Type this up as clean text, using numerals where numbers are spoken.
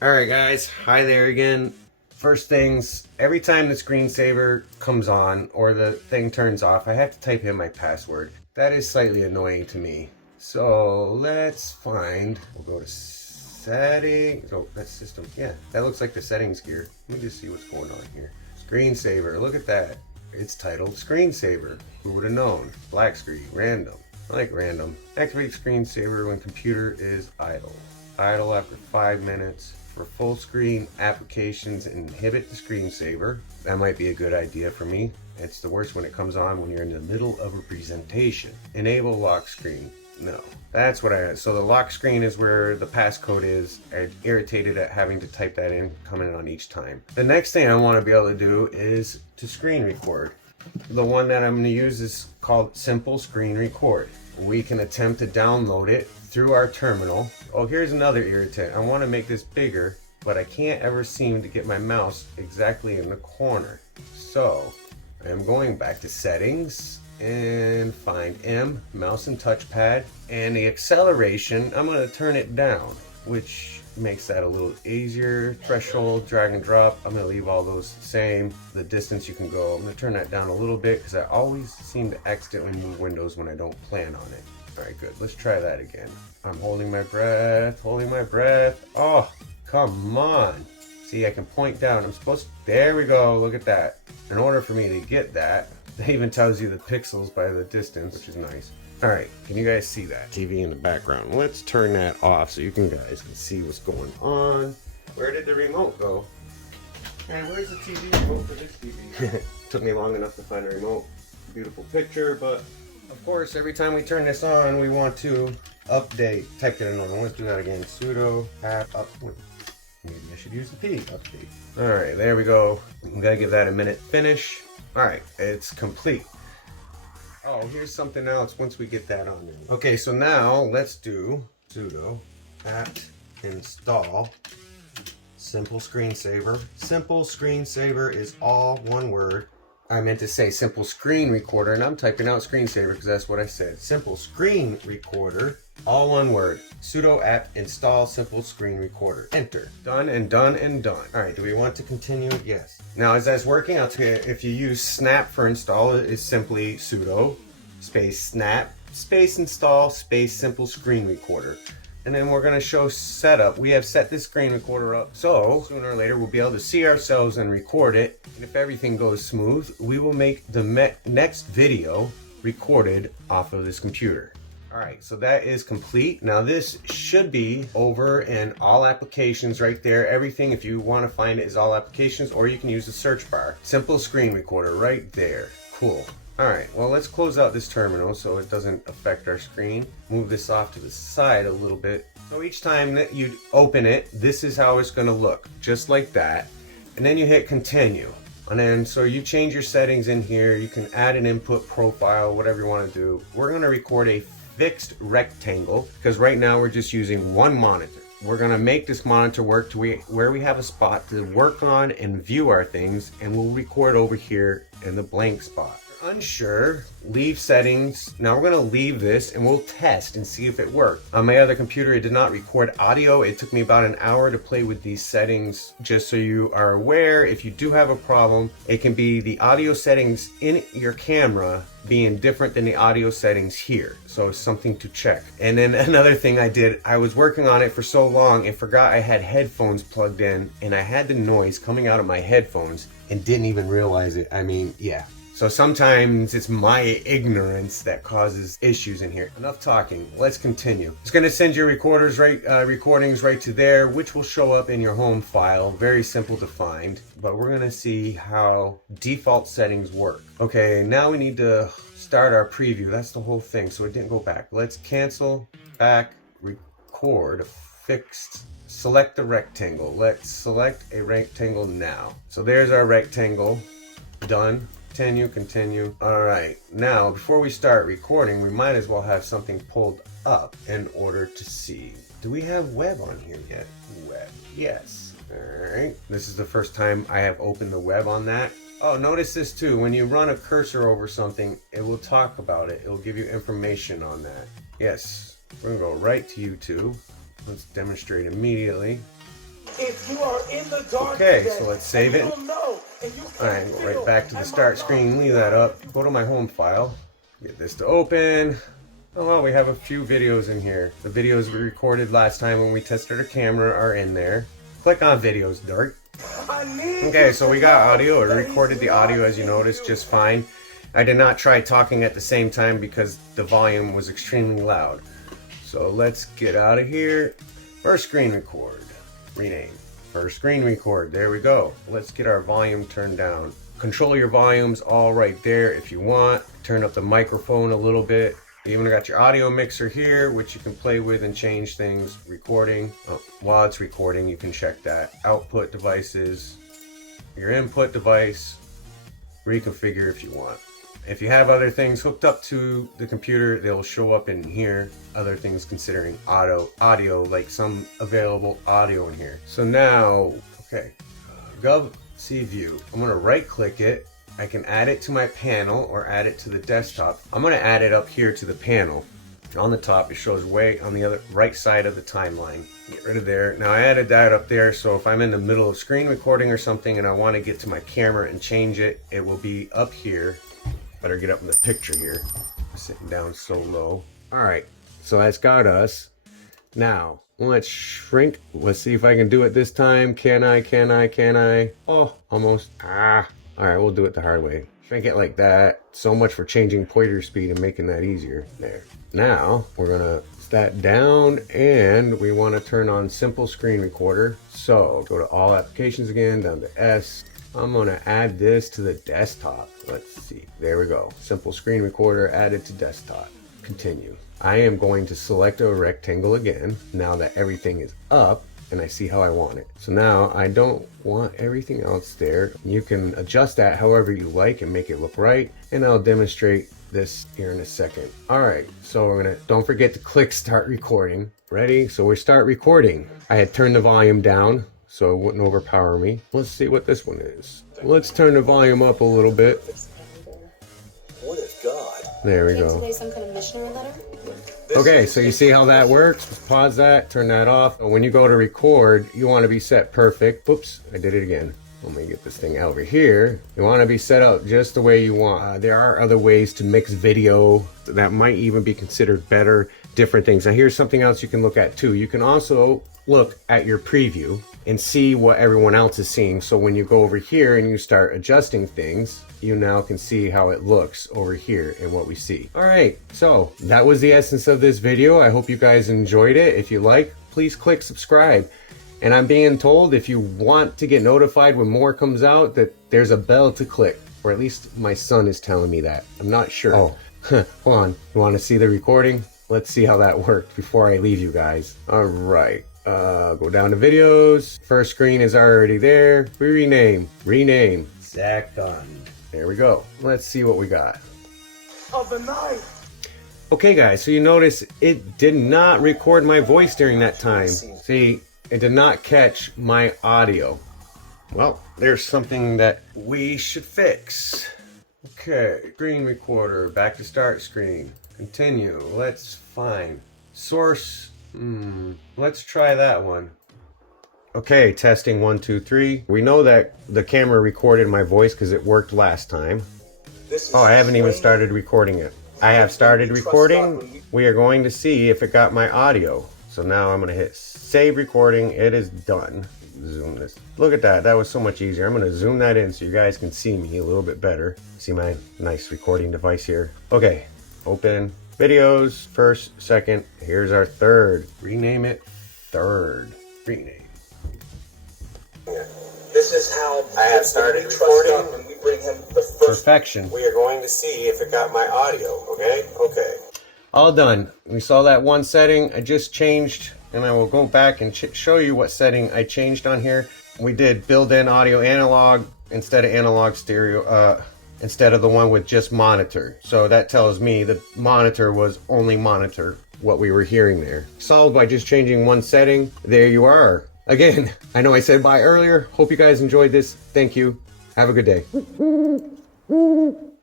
Alright guys, hi there again. First things, every time the screensaver comes on or the thing turns off, I have to type in my password. That is slightly annoying to me. So let's find, we'll go to settings, oh that's system, yeah, that looks like the settings gear. Let me just see what's going on here. Screensaver, look at that. It's titled Screensaver. Who would have known? Black screen, random. I like random. Activate screensaver when computer is idle. Idle after 5 minutes. For full screen applications, inhibit the screensaver. That might be a good idea for me. It's the worst when it comes on when you're in the middle of a presentation. Enable lock screen. No, that's what I had. So the lock screen is where the passcode is. I'm irritated at having to type that in, coming on each time. The next thing I want to be able to do is to screen record. The one that I'm going to use is called Simple Screen Record. We can attempt to download it through our terminal. Oh, here's another irritant. I want to make this bigger, but I can't ever seem to get my mouse exactly in the corner. So I am going back to settings and find M, mouse and touchpad, and the acceleration, I'm going to turn it down, which makes that a little easier. Threshold, drag and drop, I'm going to leave all those the same. The distance you can go, I'm going to turn that down a little bit because I always seem to accidentally move windows when I don't plan on it. Alright, good. Let's try that again. I'm holding my breath, holding my breath. Oh, come on. See, I can point down. I'm supposed to, there we go. Look at that. In order for me to get that, it even tells you the pixels by the distance, which is nice. Alright, can you guys see that? TV in the background. Let's turn that off so you guys can see what's going on. Where did the remote go? And where's the TV remote for this TV? Took me long enough to find a remote. Beautiful picture, but of course, every time we turn this on, we want to update. Type it in on. Let's do that again. Sudo app up. Maybe I should use the P. Update. All right, there we go. We gotta give that a minute. Finish. All right, it's complete. Oh, here's something else. Once we get that on there. Okay, so now let's do sudo apt install simple screensaver. Simple screensaver is all one word. I meant to say simple screen recorder, and I'm typing out screensaver because that's what I said. Simple screen recorder, all one word. Sudo apt install simple screen recorder. Enter. Done and done and done. All right, do we want to continue? Yes. Now, as that's working, I'll tell you, if you use snap for install, it's simply sudo space snap space install space simple screen recorder. And then we're going to show setup. We have set this screen recorder up, so sooner or later we'll be able to see ourselves and record it. And if everything goes smooth, we will make the next video recorded off of this computer. Alright, so that is complete. Now this should be over in all applications right there. Everything, if you want to find it, is all applications, or you can use the search bar. Simple screen recorder right there. Cool. Alright, well let's close out this terminal so it doesn't affect our screen. Move this off to the side a little bit. So each time that you open it, this is how it's going to look. Just like that. And then you hit continue. And then so you change your settings in here. You can add an input profile, whatever you want to do. We're going to record a fixed rectangle because right now we're just using one monitor. We're going to make this monitor work to where we have a spot to work on and view our things, and we'll record over here in the blank spot. Unsure, leave settings. Now we're going to leave this and we'll test and see if it worked. On my other computer it did not record audio. It took me about an hour to play with these settings. Just so you are aware, if you do have a problem, it can be the audio settings in your camera being different than the audio settings here. So it's something to check. And then another thing I did, I was working on it for so long and forgot I had headphones plugged in, and I had the noise coming out of my headphones and didn't even realize it. I mean, yeah. So sometimes it's my ignorance that causes issues in here. Enough talking, let's continue. It's gonna send your recordings right to there, which will show up in your home file. Very simple to find, but we're gonna see how default settings work. Okay, now we need to start our preview. That's the whole thing, so it didn't go back. Let's cancel, back, record, fixed. Select the rectangle. Let's select a rectangle now. So there's our rectangle, done. Continue. All right, now before we start recording, we might as well have something pulled up in order to see. Do we have web on here yet? Web, yes. All right, this is the first time I have opened the web on that. Oh, notice this too. When you run a cursor over something, it will talk about it. It will give you information on that. Yes, we're gonna go right to YouTube. Let's demonstrate immediately. If you are in the dark Okay, today, so let's save it. Alright, go right back to the start screen, leave that up, go to my home file, get this to open. Oh well, we have a few videos in here. The videos we recorded last time when we tested our camera are in there. Click on videos, Dirt. Okay, so we got audio. It recorded the audio, as you noticed, just fine. I did not try talking at the same time because the volume was extremely loud. So let's get out of here. First screen record. Rename. First screen record. There we go. Let's get our volume turned down. Control your volumes all right there if you want. Turn up the microphone a little bit. You even got your audio mixer here, which you can play with and change things. Recording. While it's recording, you can check that. Output devices. Your input device. Reconfigure if you want. If you have other things hooked up to the computer, they'll show up in here. Other things considering audio, like some available audio in here. So now, okay, Gov C View. I'm gonna right click it. I can add it to my panel or add it to the desktop. I'm gonna add it up here to the panel. On the top, it shows way on the other right side of the timeline. Get rid of there. Now I added that up there, so if I'm in the middle of screen recording or something and I want to get to my camera and change it, it will be up here. Better get up in the picture here. Sitting down so low. Alright, so that's got us. Now, let's shrink. Let's see if I can do it this time. Can I? Oh, almost. Alright, we'll do it the hard way. Shrink it like that. So much for changing pointer speed and making that easier. There. Now, we're gonna set that down and we want to turn on simple screen recorder. So, go to all applications again, down to S. I'm going to add this to the desktop. Let's see. There we go. Simple screen recorder added to desktop. Continue. I am going to select a rectangle again now that everything is up and I see how I want it. So now I don't want everything else there. You can adjust that however you like and make it look right. And I'll demonstrate this here in a second. All right. So we're going to, don't forget to click start recording. Ready? So we start recording. I had turned the volume down so it wouldn't overpower me. Let's see what this one is. Let's turn the volume up a little bit. What is God? There we go. Today some kind of missionary letter? Okay, so you see how that works? Just pause that, turn that off. When you go to record, you want to be set perfect. Oops, I did it again. Let me get this thing over here. You want to be set up just the way you want. There are other ways to mix video that might even be considered better, different things. Now here's something else you can look at too. You can also look at your preview and see what everyone else is seeing. So when you go over here and you start adjusting things, you now can see how it looks over here and what we see. All right, so that was the essence of this video. I hope you guys enjoyed it. If you like, please click subscribe. And I'm being told if you want to get notified when more comes out that there's a bell to click, or at least my son is telling me that. I'm not sure. Oh, hold on. You want to see the recording? Let's see how that worked before I leave you guys. All right. Go down to videos. First screen is already there. We rename. Second. There we go. Let's see what we got. Of the night. Okay guys, so you notice it did not record my voice during that time. See, it did not catch my audio. Well, there's something that we should fix. Okay, screen recorder, back to start screen. Continue, let's find source. Let's try that one. Okay, testing 1, 2, 3. We know that the camera recorded my voice because it worked last time. Oh, I haven't even started recording it. I have started recording. We are going to see if it got my audio. So now I'm going to hit save recording. It is done. Zoom this. Look at that. That was so much easier. I'm going to zoom that in so you guys can see me a little bit better. See my nice recording device here. Okay, open. Videos, first, second, here's our third. Rename it third. Rename. This is how I have started recording. When we bring him the first Perfection. We are going to see if it got my audio, okay? Okay. All done. We saw that one setting I just changed, and I will go back and show you what setting I changed on here. We did built-in audio analog instead of analog stereo, instead of the one with just monitor. So that tells me the monitor was only monitor what we were hearing there. Solved by just changing one setting. There you are. Again, I know I said bye earlier. Hope you guys enjoyed this. Thank you. Have a good day.